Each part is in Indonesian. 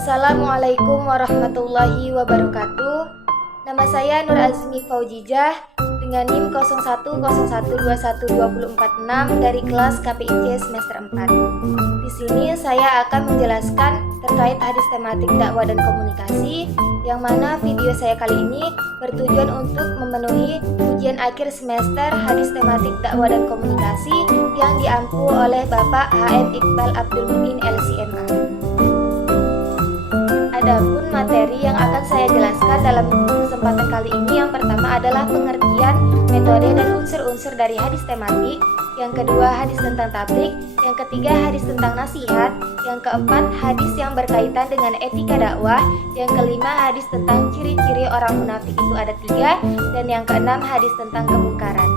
Assalamualaikum warahmatullahi wabarakatuh. Nama saya Nur Azmi Faujijah dengan NIM 0101212046 dari kelas KPIC semester 4. Di sini saya akan menjelaskan terkait hadis tematik dakwah dan komunikasi, yang mana video saya kali ini bertujuan untuk memenuhi ujian akhir semester hadis tematik dakwah dan komunikasi yang diampu oleh Bapak HM Iqbal Abdul Muin LCMA. Adapun materi yang akan saya jelaskan dalam kesempatan kali ini, yang pertama adalah pengertian, metode, dan unsur-unsur dari hadis tematik. Yang kedua, hadis tentang tablik. Yang ketiga, hadis tentang nasihat. Yang keempat, hadis yang berkaitan dengan etika dakwah. Yang kelima, hadis tentang ciri-ciri orang munafik itu ada 3. Dan yang keenam, hadis tentang kemungkaran.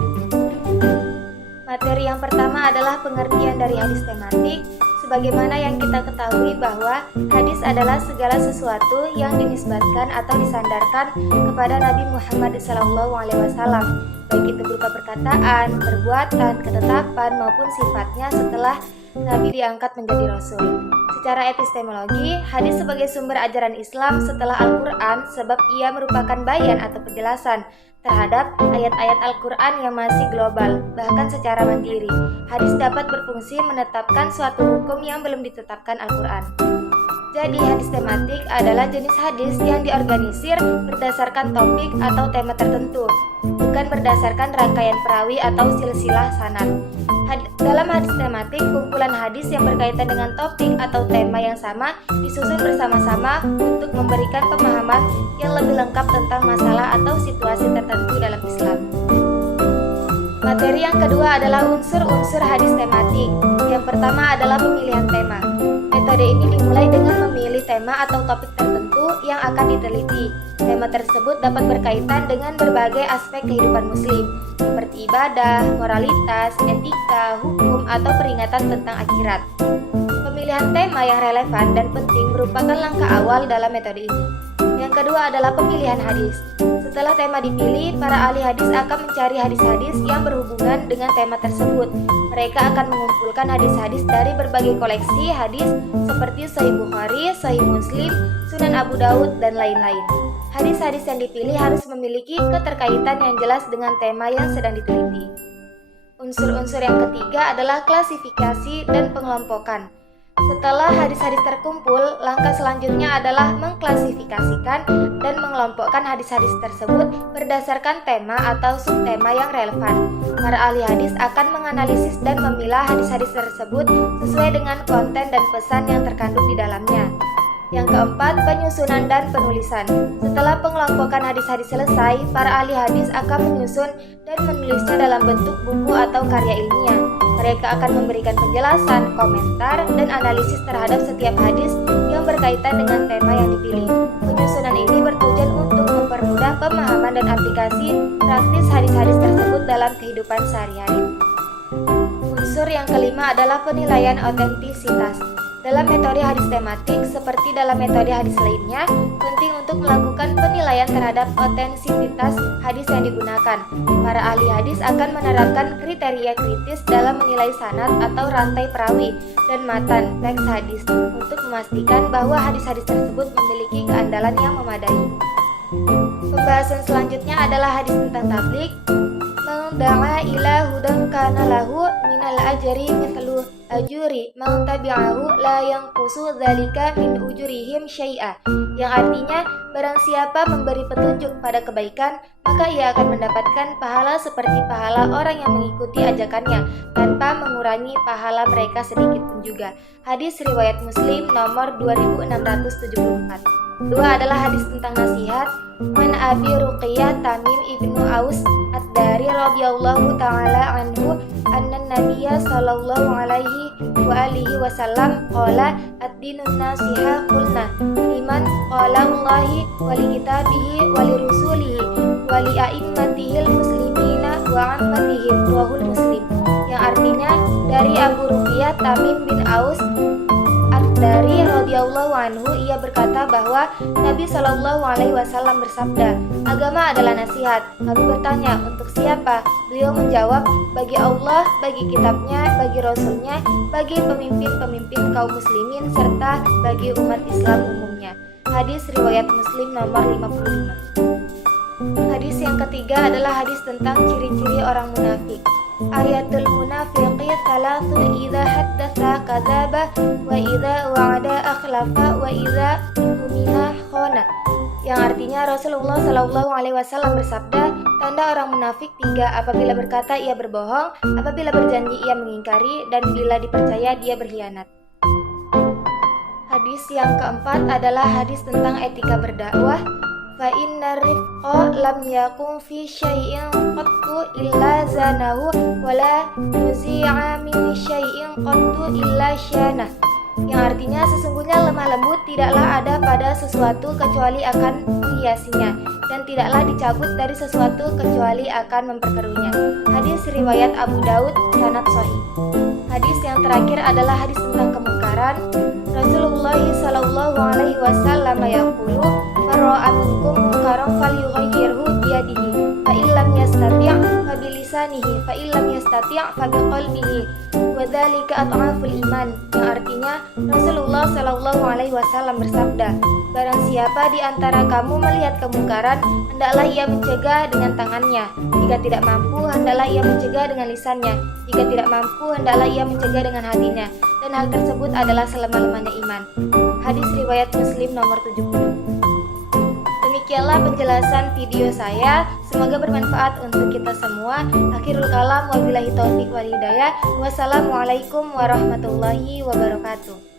Materi yang pertama adalah pengertian dari hadis tematik. Sebagaimana yang kita ketahui bahwa hadis adalah segala sesuatu yang dinisbatkan atau disandarkan kepada Nabi Muhammad SAW, baik itu berupa perkataan, perbuatan, ketetapan maupun sifatnya setelah Nabi diangkat menjadi Rasul. Secara epistemologi, hadis sebagai sumber ajaran Islam setelah Al-Quran sebab ia merupakan bayan atau penjelasan terhadap ayat-ayat Al-Quran yang masih global, bahkan secara mandiri. Hadis dapat berfungsi menetapkan suatu hukum yang belum ditetapkan Al-Quran. Jadi, hadis tematik adalah jenis hadis yang diorganisir berdasarkan topik atau tema tertentu, bukan berdasarkan rangkaian perawi atau silsilah sanad. Dalam hadis tematik, kumpulan hadis yang berkaitan dengan topik atau tema yang sama disusun bersama-sama untuk memberikan pemahaman yang lebih lengkap tentang masalah atau situasi tertentu dalam Islam. Materi yang kedua adalah unsur-unsur hadis tematik. Yang pertama adalah pemilihan tema. Metode ini dimulai dengan memilih tema atau topik tertentu yang akan diteliti. Tema tersebut dapat berkaitan dengan berbagai aspek kehidupan muslim, seperti ibadah, moralitas, etika, hukum, atau peringatan tentang akhirat. Pemilihan tema yang relevan dan penting merupakan langkah awal dalam metode ini. Yang kedua adalah pemilihan hadis. Setelah tema dipilih, para ahli hadis akan mencari hadis-hadis yang berhubungan dengan tema tersebut. Mereka akan mengumpulkan hadis-hadis dari berbagai koleksi hadis seperti Sahih Bukhari, Sahih Muslim, Sunan Abu Daud, dan lain-lain. Hadis-hadis yang dipilih harus memiliki keterkaitan yang jelas dengan tema yang sedang diteliti. Unsur-unsur yang ketiga adalah klasifikasi dan pengelompokan. Setelah hadis-hadis terkumpul, langkah selanjutnya adalah mengklasifikasikan dan mengelompokkan hadis-hadis tersebut berdasarkan tema atau subtema yang relevan. Para ahli hadis akan menganalisis dan memilah hadis-hadis tersebut sesuai dengan konten dan pesan yang terkandung di dalamnya. Yang keempat, penyusunan dan penulisan. Setelah pengelompokan hadis-hadis selesai, para ahli hadis akan menyusun dan menulisnya dalam bentuk buku atau karya ilmiah. Mereka akan memberikan penjelasan, komentar, dan analisis terhadap setiap hadis yang berkaitan dengan tema yang dipilih. Penyusunan ini bertujuan untuk mempermudah pemahaman dan aplikasi praktis hadis-hadis tersebut dalam kehidupan sehari-hari. Unsur yang kelima adalah penilaian otentisitas. Dalam metode hadis tematik, seperti dalam metode hadis lainnya, penting untuk melakukan penilaian terhadap otentisitas hadis yang digunakan. Para ahli hadis akan menerapkan kriteria kritis dalam menilai sanad atau rantai perawi dan matan teks hadis untuk memastikan bahwa hadis-hadis tersebut memiliki keandalan yang memadai. Pembahasan selanjutnya adalah hadis tentang tablik. Da'a ila hudan kana lahu minal ajri mithlu ajuri man tabi'ahu la yanqusu dzalika min ujurihim syai'a, yang artinya barang siapa memberi petunjuk pada kebaikan maka ia akan mendapatkan pahala seperti pahala orang yang mengikuti ajakannya tanpa mengurangi pahala mereka sedikit pun juga. Hadis riwayat Muslim nomor 2674. Kedua adalah hadis tentang nasihat. Man Abi Ruqiyah Tamim ibnu Aus Ad-Dari radhiyallahu ta'ala anhu anna Nabiyya sallallahu alaihi wa alihi wasallam qala ad-dinun nasiha qulna liman qala Allahi wa li kitabihi wa li rusulihi wa li a'immatihil muslimina wa ammatihim wahul muslim, yang artinya dari Abu Ruqiyah Tamim bin Aus Ad-Dari radhiyallahu radhiyallahu anhu, ia berkata bahwa Nabi Shallallahu alaihi wasallam bersabda, "Agama adalah nasihat." Kami bertanya, "Untuk siapa?" Beliau menjawab, "Bagi Allah, bagi kitabnya, bagi Rasulnya, bagi pemimpin-pemimpin kaum muslimin, serta bagi umat Islam umumnya." Hadis riwayat Muslim nomor 55. Hadis yang ketiga adalah hadis tentang ciri-ciri orang munafik. Ayatul munafiqi thalathu idza haddatsa kadzaba wa idza wa'ada akhlafa wa idza tumina khana. Yang artinya Rasulullah Shallallahu alaihi wasallam bersabda, tanda orang munafik 3: apabila berkata ia berbohong, apabila berjanji ia mengingkari, dan bila dipercaya dia berkhianat. Hadis yang keempat adalah hadis tentang etika berdakwah. Fa inna rifqa lam yakun fi syai'in qattu illa zanahu wala nuzi'a min syai'in qattu illa syanah. Yang artinya sesungguhnya lemah lembut tidaklah ada pada sesuatu kecuali akan menghiasinya, dan tidaklah dicabut dari sesuatu kecuali akan memperkeruhnya. Hadis riwayat Abu Daud, sanad sahih. Hadis yang terakhir adalah hadis tentang kemungkaran. Rasulullah Shallallahu alaihi wasallam yaqulu, "Man ra'a minkum munkaran falyughayyirhu biyadihi, fa illam yastati' fa bilisanihi, fa illam yastati' fa biqalbihi, wa dzalika adhaful iman." Yang artinya Rasulullah Shallallahu alaihi wasallam bersabda, "Barang siapa di antara kamu melihat kemungkaran, hendaklah ia mencegah dengan tangannya. Jika tidak mampu, hendaklah ia mencegah dengan lisannya. Jika tidak mampu, hendaklah ia mencegah dengan hatinya. Dan hal tersebut adalah selemah-lemahnya iman." Hadis riwayat Muslim nomor 70. Demikianlah penjelasan video saya. Semoga bermanfaat untuk kita semua. Akhirul kalam, wabillahi taufiq wal hidayah. Wassalamualaikum warahmatullahi wabarakatuh.